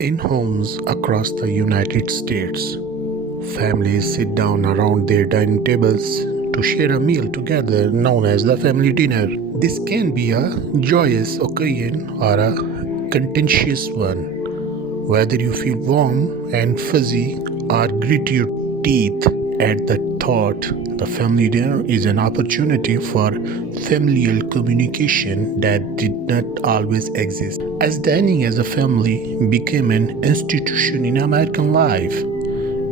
In homes across the United States, families sit down around their dining tables to share a meal together known as the family dinner. This can be a joyous occasion or a contentious one. Whether you feel warm and fuzzy or grit your teeth at the thought, the family dinner is an opportunity for familial communication that did not always exist. As dining as a family became an institution in American life,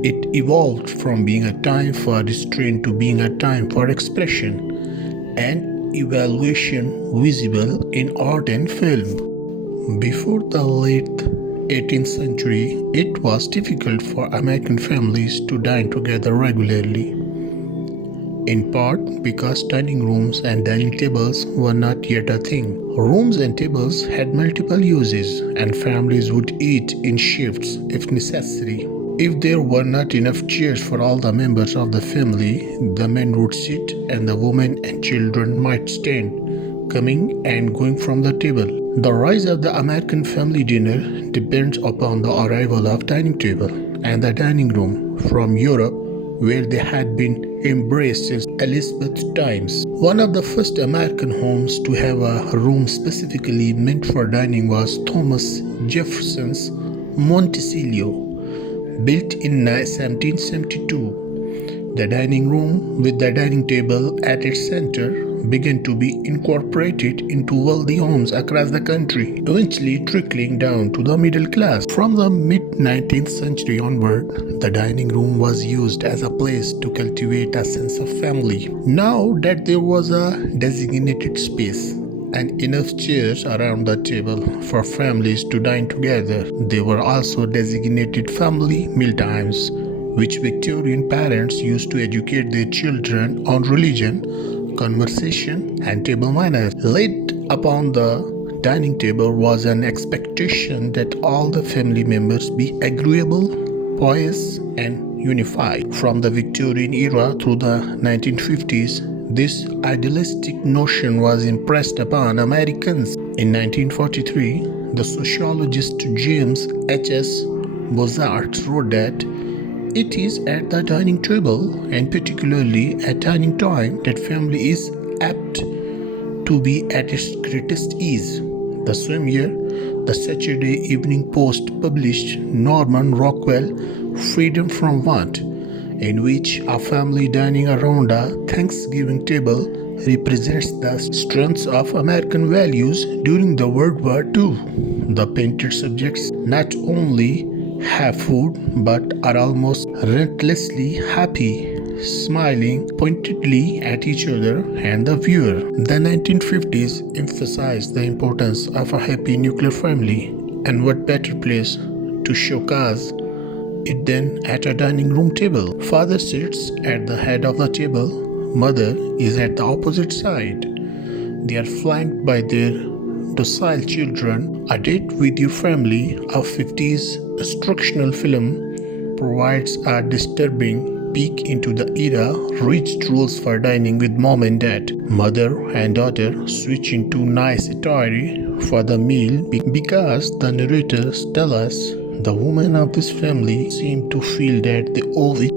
it evolved from being a time for restraint to being a time for expression and evaluation visible in art and film. Before the late 18th century, it was difficult for American families to dine together regularly, in part because dining rooms and dining tables were not yet a thing. Rooms and tables had multiple uses, and families would eat in shifts if necessary. If there were not enough chairs for all the members of the family, the men would sit and the women and children might stand, coming and going from the table. The rise of the American family dinner depends upon the arrival of dining table and the dining room from Europe, where they had been embraced since Elizabeth's times. One of the first American homes to have a room specifically meant for dining was Thomas Jefferson's Monticello, built in 1772. The dining room, with the dining table at its center, began to be incorporated into wealthy homes across the country, eventually trickling down to the middle class. From the mid-19th century onward, the dining room was used as a place to cultivate a sense of family. Now that there was a designated space and enough chairs around the table for families to dine together, there were also designated family mealtimes, which Victorian parents used to educate their children on religion, conversation, and table manners. Laid upon the dining table was an expectation that all the family members be agreeable, pious, and unified. From the Victorian era through the 1950s, this idealistic notion was impressed upon Americans. In 1943, the sociologist James H.S. Bozart wrote that it is at the dining table, and particularly at dining time, that family is apt to be at its greatest ease. The same year, the Saturday Evening Post published Norman Rockwell Freedom from Want, in which a family dining around a Thanksgiving table represents the strengths of American values during the World War II. The painted subjects not only have food but are almost relentlessly happy, smiling pointedly at each other and the viewer. The 1950s emphasized the importance of a happy nuclear family, and what better place to showcase it than at a dining room table. Father sits at the head of the table, mother is at the opposite side. They are flanked by their docile children. A Date with Your Family, a 50s instructional film, provides a disturbing peek into the era rigid rules for dining with mom and dad. Mother and daughter switch into nice attire for the meal because the narrators tell us the women of this family seem to feel that they owe each